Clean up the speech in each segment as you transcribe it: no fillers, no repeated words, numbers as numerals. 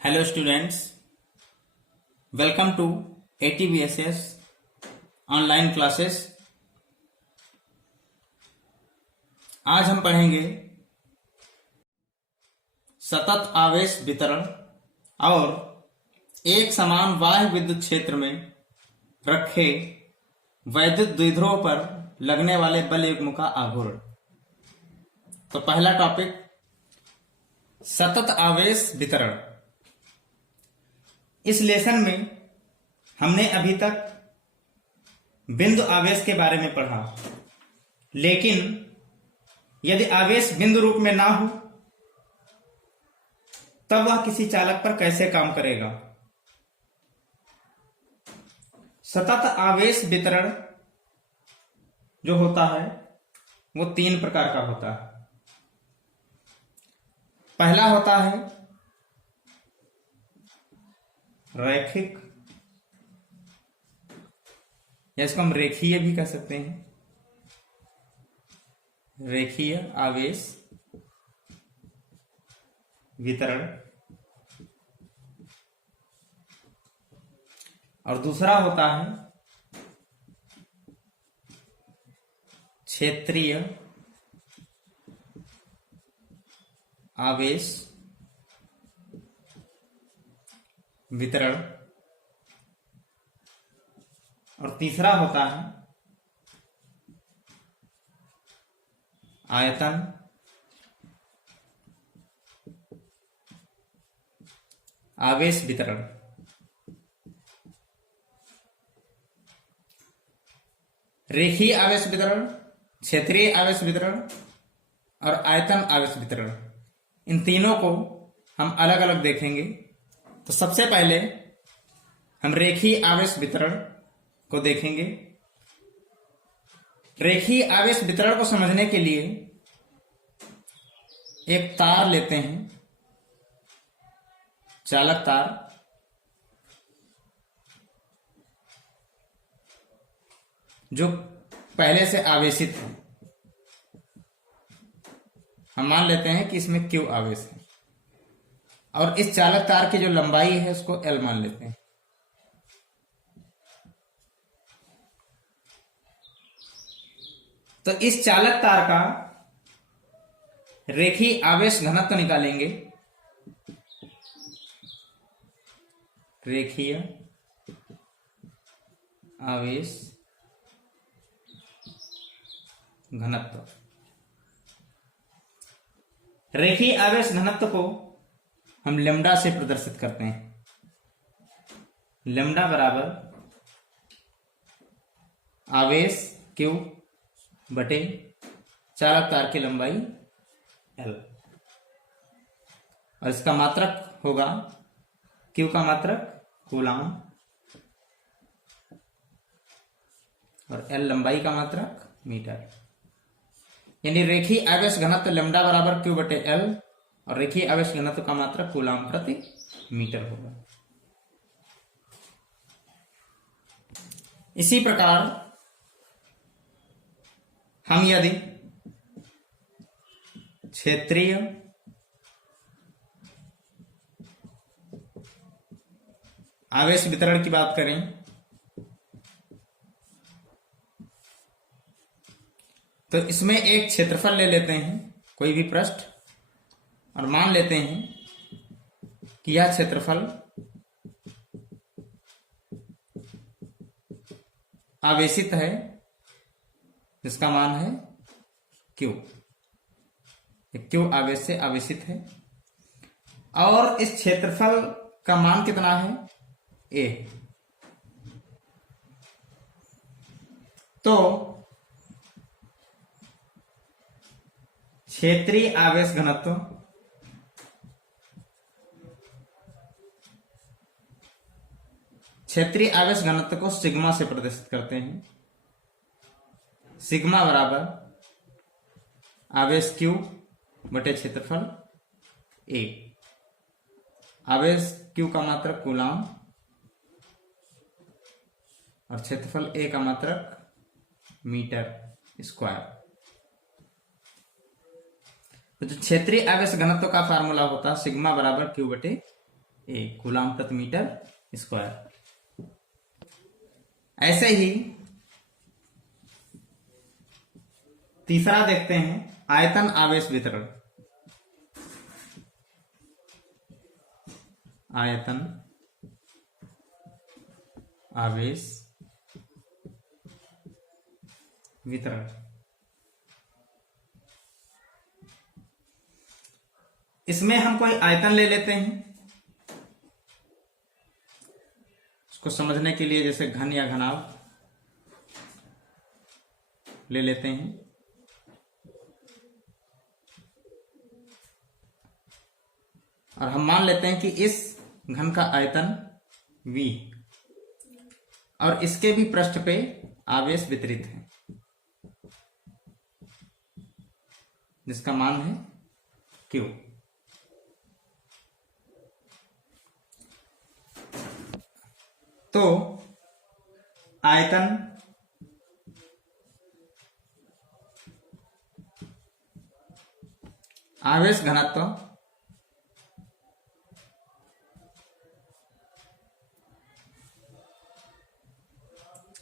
Hello students, welcome to ATBSS online classes. आज हम पढ़ेंगे सतत आवेश वितरण और एक समान बाह्य विद्युत क्षेत्र में रखे वैद्युत द्विध्रुव पर लगने वाले बल युग्म का आघूर्ण। तो पहला टॉपिक सतत आवेश वितरण। इस लेसन में हमने अभी तक बिंदु आवेश के बारे में पढ़ा, लेकिन यदि आवेश बिंदु रूप में ना हो तब वह किसी चालक पर कैसे काम करेगा। सतत आवेश वितरण जो होता है वो तीन प्रकार का होता है। पहला होता है रैखिक, या इसको हम रेखीय भी कह सकते हैं, रेखीय आवेश वितरण। और दूसरा होता है क्षेत्रीय आवेश वितरण। और तीसरा होता है आयतन आवेश वितरण। रेखीय आवेश वितरण, क्षेत्रीय आवेश वितरण और आयतन आवेश वितरण, इन तीनों को हम अलग अलग देखेंगे। तो सबसे पहले हम रेखीय आवेश वितरण को देखेंगे। रेखीय आवेश वितरण को समझने के लिए एक तार लेते हैं, चालक तार, जो पहले से आवेशित है। हम मान लेते हैं कि इसमें Q आवेश है और इस चालक तार की जो लंबाई है उसको L मान लेते हैं। तो इस चालक तार का रेखीय आवेश घनत्व निकालेंगे। रेखीय आवेश घनत्व, रेखीय आवेश घनत्व को हम लैम्डा से प्रदर्शित करते हैं। लैम्डा बराबर आवेश Q बटे चालक तार की लंबाई L, और इसका मात्रक होगा Q का मात्रक कूलाम और L लंबाई का मात्रक मीटर। यानी रेखीय आवेश घनत्व लैम्डा बराबर Q बटे L और रेखीय आवेश घनत्व का मात्रक कूलाम प्रति मीटर होगा। इसी प्रकार हम यदि क्षेत्रीय आवेश वितरण की बात करें तो इसमें एक क्षेत्रफल ले लेते हैं, कोई भी पृष्ठ, और मान लेते हैं कि यह क्षेत्रफल आवेशित है, जिसका मान है Q। Q आवेश से आवेशित है और इस क्षेत्रफल का मान कितना है A। तो क्षेत्रीय आवेश घनत्व क्षेत्रीय आवेश घनत्व को सिग्मा से प्रदर्शित करते हैं। सिग्मा बराबर आवेश Q बटे क्षेत्रफल A। आवेश Q का मात्रक कूलाम और क्षेत्रफल A का मात्रक मीटर स्क्वायर। तो जो क्षेत्रीय आवेश घनत्व का फार्मूला होता है सिग्मा बराबर Q बटे A कूलाम प्रति मीटर स्क्वायर। ऐसे ही तीसरा देखते हैं, आयतन आवेश वितरण। आयतन आवेश वितरण। इसमें हम कोई आयतन ले लेते हैं, उसको समझने के लिए जैसे घन या घनाभ ले लेते हैं। और हम मान लेते हैं कि इस घन का आयतन V और इसके भी पृष्ठ पे आवेश वितरित है, जिसका मान है Q। तो आयतन आवेश घनत्व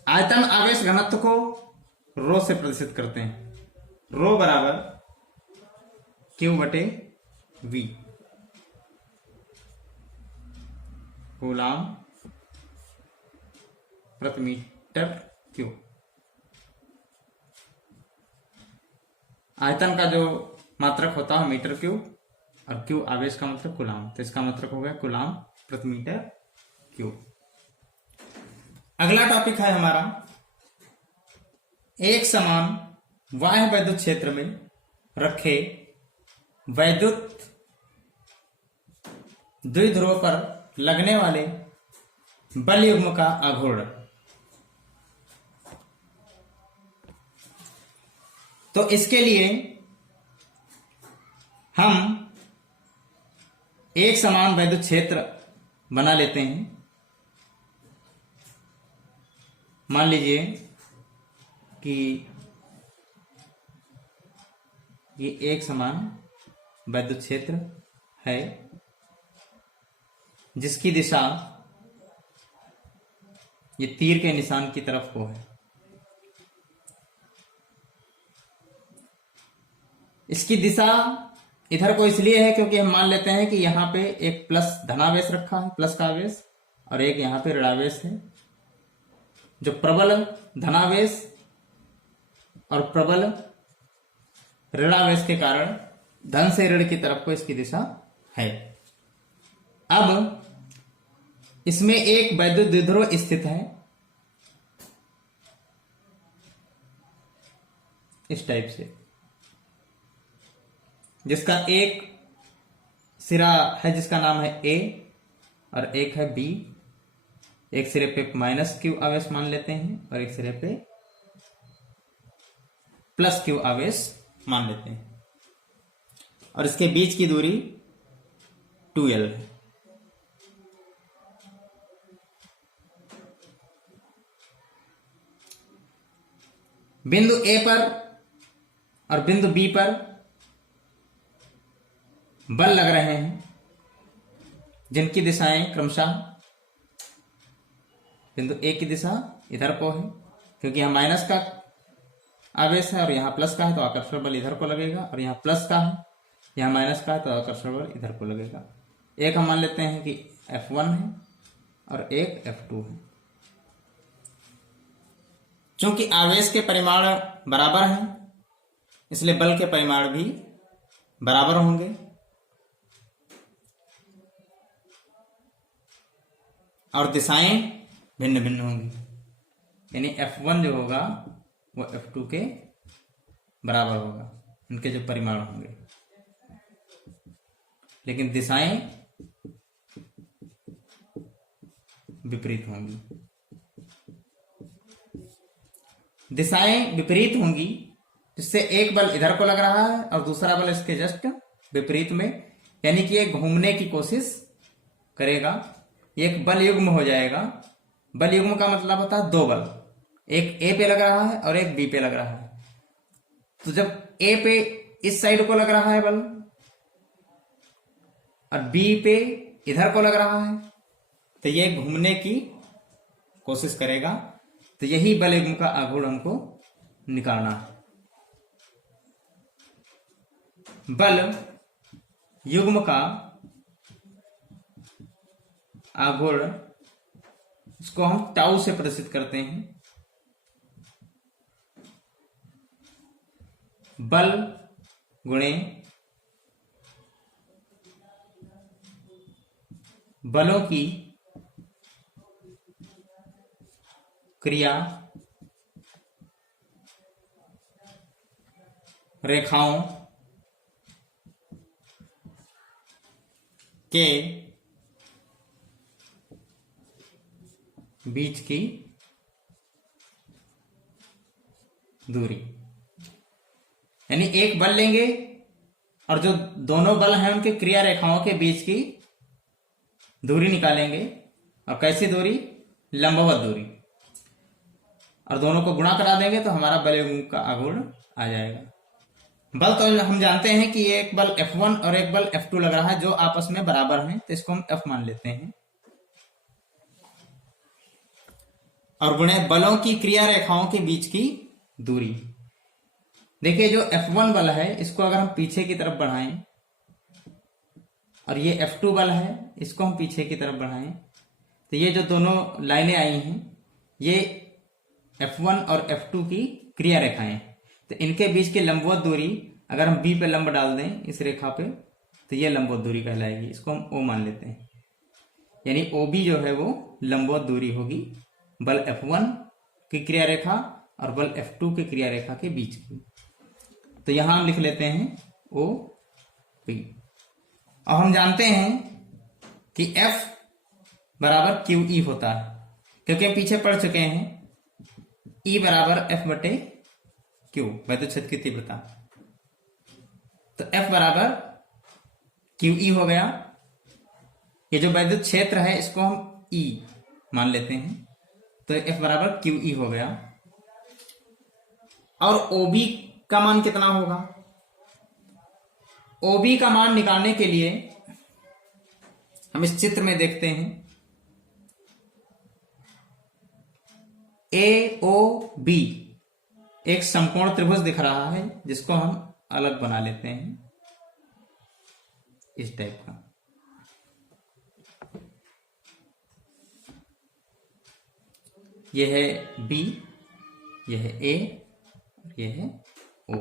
आयतन आवेश घनत्व को रो से प्रदर्शित करते हैं। रो बराबर Q बटे V, कूलाम प्रति मीटर क्यूब। आयतन का जो मात्रक होता है मीटर क्यूब और क्यू आवेश का मतलब कूलाम, तो इसका मतलब हो गया कूलाम प्रति मीटर क्यूब। अगला टॉपिक है हमारा, एक समान बाह्य वैद्युत क्षेत्र में रखे वैद्युत द्विध्रुव पर लगने वाले बल युग्म का आघूर्ण। तो इसके लिए हम एक समान वैद्युत क्षेत्र बना लेते हैं। मान लीजिए कि ये एक समान वैद्युत क्षेत्र है जिसकी दिशा ये तीर के निशान की तरफ को है। इसकी दिशा इधर को इसलिए है क्योंकि हम मान लेते हैं कि यहां पे एक प्लस धनावेश रखा है, प्लस का आवेश, और एक यहां पे ऋणावेश है। जो प्रबल धनावेश और प्रबल ऋणावेश के कारण धन से ऋण की तरफ को इसकी दिशा है। अब इसमें एक वैद्युत द्विध्रुव स्थित है इस टाइप से, जिसका एक सिरा है जिसका नाम है A और एक है B। एक सिरे पे माइनस Q आवेश मान लेते हैं और एक सिरे पे प्लस Q आवेश मान लेते हैं, और इसके बीच की दूरी 2L है। बिंदु A पर और बिंदु B पर बल लग रहे हैं जिनकी दिशाएं क्रमशः, बिंदु A की दिशा इधर को है क्योंकि यहां माइनस का आवेश है और यहां प्लस का है, तो आकर्षण बल इधर को लगेगा, और यहां प्लस का है, यहां माइनस का है, तो आकर्षण बल इधर को लगेगा। एक हम मान लेते हैं कि F1 है और एक F2 है। चूंकि आवेश के परिमाण बराबर हैं इसलिए बल के परिमाण भी बराबर होंगे। और दिशाएं भिन्न भिन्न होंगी, यानी F1 जो होगा वो F2 के बराबर होगा, उनके जो परिमाण होंगे, लेकिन दिशाएं विपरीत होंगी। दिशाएं विपरीत होंगी जिससे एक बल इधर को लग रहा है और दूसरा बल इसके जस्ट विपरीत में, यानी कि ये घूमने की कोशिश करेगा। एक बल युग्म हो जाएगा। बल युग्म का मतलब होता है दो बल, एक A पे लग रहा है और एक B पे लग रहा है। तो जब A पे इस साइड को लग रहा है बल और B पे इधर को लग रहा है तो ये घूमने की कोशिश करेगा। तो यही बल युग्म का आघूर्ण हमको निकालना है। बल युग्म का आघूर्ण, इसको हम टाउ से प्रदर्शित करते हैं। बल गुणे बलों की क्रिया रेखाओं के बीच की दूरी। यानी एक बल लेंगे और जो दोनों बल हैं उनके क्रिया रेखाओं के बीच की दूरी निकालेंगे। और कैसी दूरी? लंबवत दूरी। और दोनों को गुणा करा देंगे तो हमारा बल युग्म का आघूर्ण आ जाएगा। बल तो हम जानते हैं कि एक बल F1 और एक बल F2 लग रहा है जो आपस में बराबर हैं, तो इसको हम F मान लेते हैं। और गुणे बलों की क्रिया रेखाओं के बीच की दूरी। देखिए जो F1 बल है इसको अगर हम पीछे की तरफ बढ़ाएं और ये F2 बल है इसको हम पीछे की तरफ बढ़ाएं, तो ये जो दोनों लाइनें आई हैं ये F1 और F2 की क्रिया रेखाएं। तो इनके बीच की लंबवत दूरी अगर हम B पे लंब डाल दें इस रेखा पे तो ये लंबवत दूरी कहलाएगी। इसको हम O मान लेते हैं। यानी OB जो है वो लंबवत दूरी होगी बल F1 की क्रिया रेखा और बल F2 की क्रिया रेखा के बीच की। तो यहां हम लिख लेते हैं OP। और हम जानते हैं कि F बराबर QE होता है, क्योंकि हम पीछे पढ़ चुके हैं E बराबर F बटे Q, वैद्युत क्षेत्र की तीव्रता। तो F बराबर QE हो गया। ये जो वैद्युत क्षेत्र है इसको हम E मान लेते हैं, तो F बराबर QE हो गया। और OB का मान कितना होगा? OB का मान निकालने के लिए हम इस चित्र में देखते हैं AOB एक समकोण त्रिभुज दिख रहा है जिसको हम अलग बना लेते हैं इस टाइप का। यह है B, यह है A, यह है O।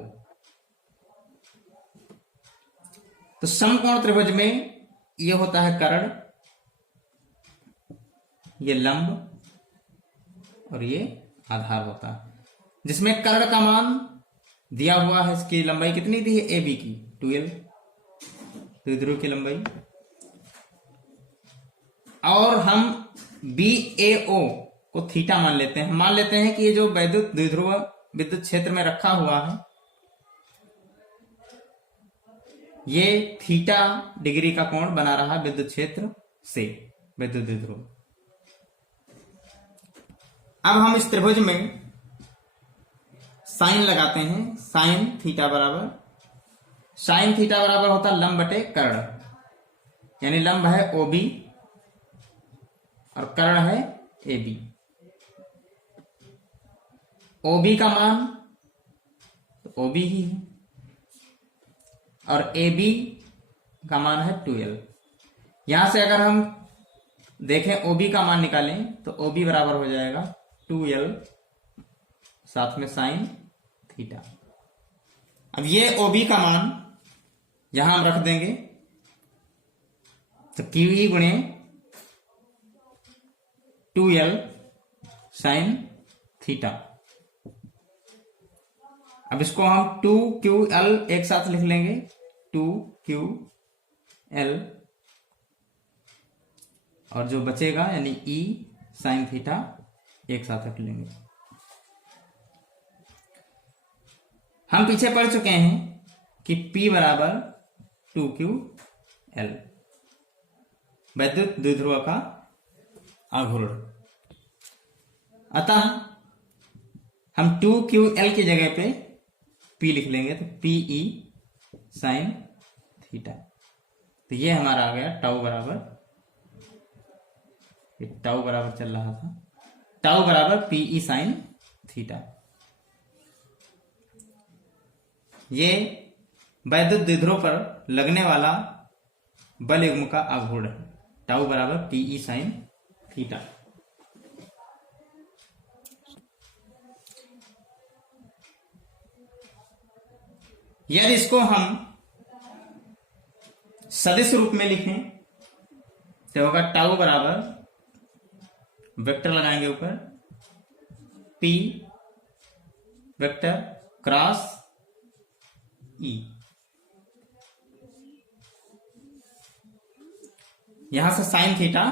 तो समकोण त्रिभुज में यह होता है कर्ण, ये लंब और ये आधार होता है, जिसमें कर्ण का मान दिया हुआ है। इसकी लंबाई कितनी दी है? AB की 12, द्विध्रुव की लंबाई। और हम BAO को थीटा मान लेते हैं। मान लेते हैं कि ये जो वैद्युत द्विध्रुव विद्युत क्षेत्र में रखा हुआ है ये थीटा डिग्री का कोण बना रहा है विद्युत क्षेत्र से विद्युत द्विध्रुव। अब हम इस त्रिभुज में साइन लगाते हैं। साइन थीटा बराबर होता है लंब बटे कर्ण। यानी लंब है OB और कर्ण है AB। OB का मान तो OB ही है और AB का मान है 12। यहां से अगर हम देखें OB का मान निकालें तो OB बराबर हो जाएगा 2L साथ में साइन थीटा। अब ये OB का मान यहां हम रख देंगे तो QE गुणे 2L साइन थीटा। अब इसको हम 2QL एक साथ लिख लेंगे, 2QL, और जो बचेगा यानी E साइन थीटा एक साथ रख लेंगे। हम पीछे पढ़ चुके हैं कि P बराबर 2QL वैद्युत द्विध्रुव का आघूर्ण। अतः हम 2QL की जगह पे P लिख लेंगे तो PE साइन थीटा। तो ये हमारा आ गया टाउ बराबर ये टाउ बराबर चल रहा था, टाउ बराबर पीई साइन थीटा। ये वैद्युत द्विध्रुव पर लगने वाला बल युग्म का आघूर्ण है, टाउ बराबर पीई साइन थीटा। यदि इसको हम सदिश रूप में लिखें तो होगा टाउ बराबर, वेक्टर लगाएंगे ऊपर, P वेक्टर क्रॉस E। यहां से साइन थीटा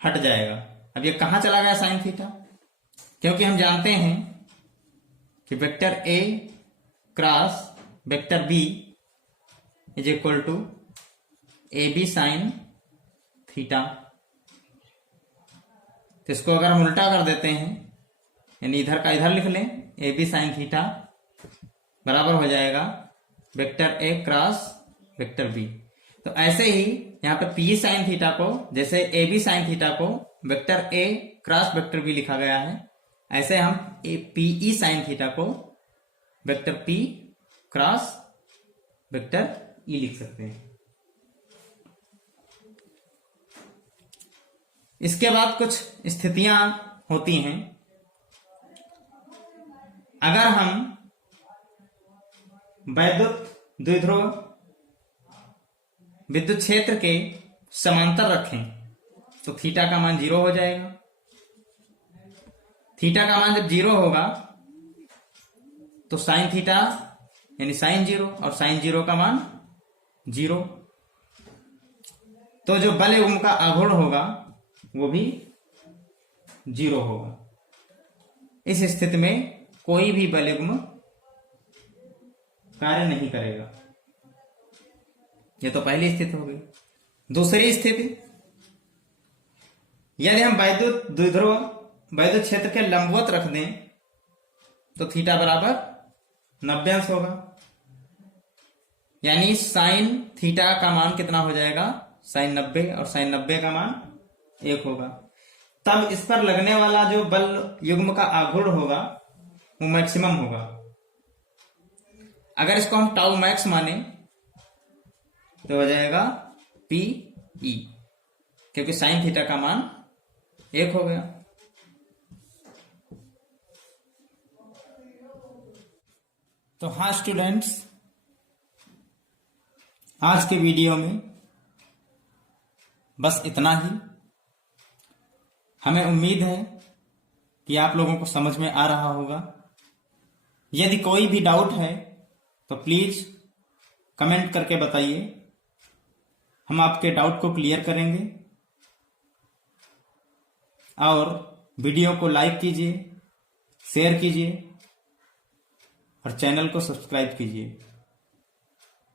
हट जाएगा। अब ये कहां चला गया साइन थीटा? क्योंकि हम जानते हैं कि vector A cross vector B is equal to AB sine theta. तो इसको अगर हम उल्टा कर देते हैं, यानी इधर का इधर लिख लें, AB साइन थीटा बराबर हो जाएगा vector A cross vector B। तो ऐसे ही यहाँ पे P साइन थीटा को, जैसे AB साइन थीटा को vector A cross vector B लिखा गया है, ऐसे हम PE साइन थीटा को vector P cross vector E लिख सकते हैं। इसके बाद कुछ स्थितियां होती हैं। अगर हम वैद्युत द्विध्रुव विद्युत क्षेत्र के समांतर रखें तो थीटा का मान 0 हो जाएगा। थीटा का मान जब 0 होगा तो साइन थीटा यानी साइन 0 और साइन 0 का मान 0। तो जो बल युग्म का आघूर्ण होगा वो भी 0 होगा। इस स्थिति में कोई भी बल युग्म कार्य नहीं करेगा। ये तो पहली स्थिति हो गई। दूसरी स्थिति, यदि हम वैद्युत द्विध्रुव वैद्युत क्षेत्र के लंबवत रख दें तो थीटा बराबर 90 अंश होगा, यानी साइन थीटा का मान कितना हो जाएगा, साइन 90, और साइन 90 का मान 1 होगा। तब इस पर लगने वाला जो बल युग्म का आघूर्ण होगा वो मैक्सिमम होगा। अगर इसको हम टाउ मैक्स माने तो हो जाएगा PE, क्योंकि साइन थीटा का मान 1 हो गया। तो हाँ स्टूडेंट्स, आज के वीडियो में बस इतना ही। हमें उम्मीद है कि आप लोगों को समझ में आ रहा होगा। यदि कोई भी डाउट है तो प्लीज कमेंट करके बताइए, हम आपके डाउट को क्लियर करेंगे। और वीडियो को लाइक कीजिए, शेयर कीजिए और चैनल को सब्सक्राइब कीजिए।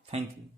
Thank you.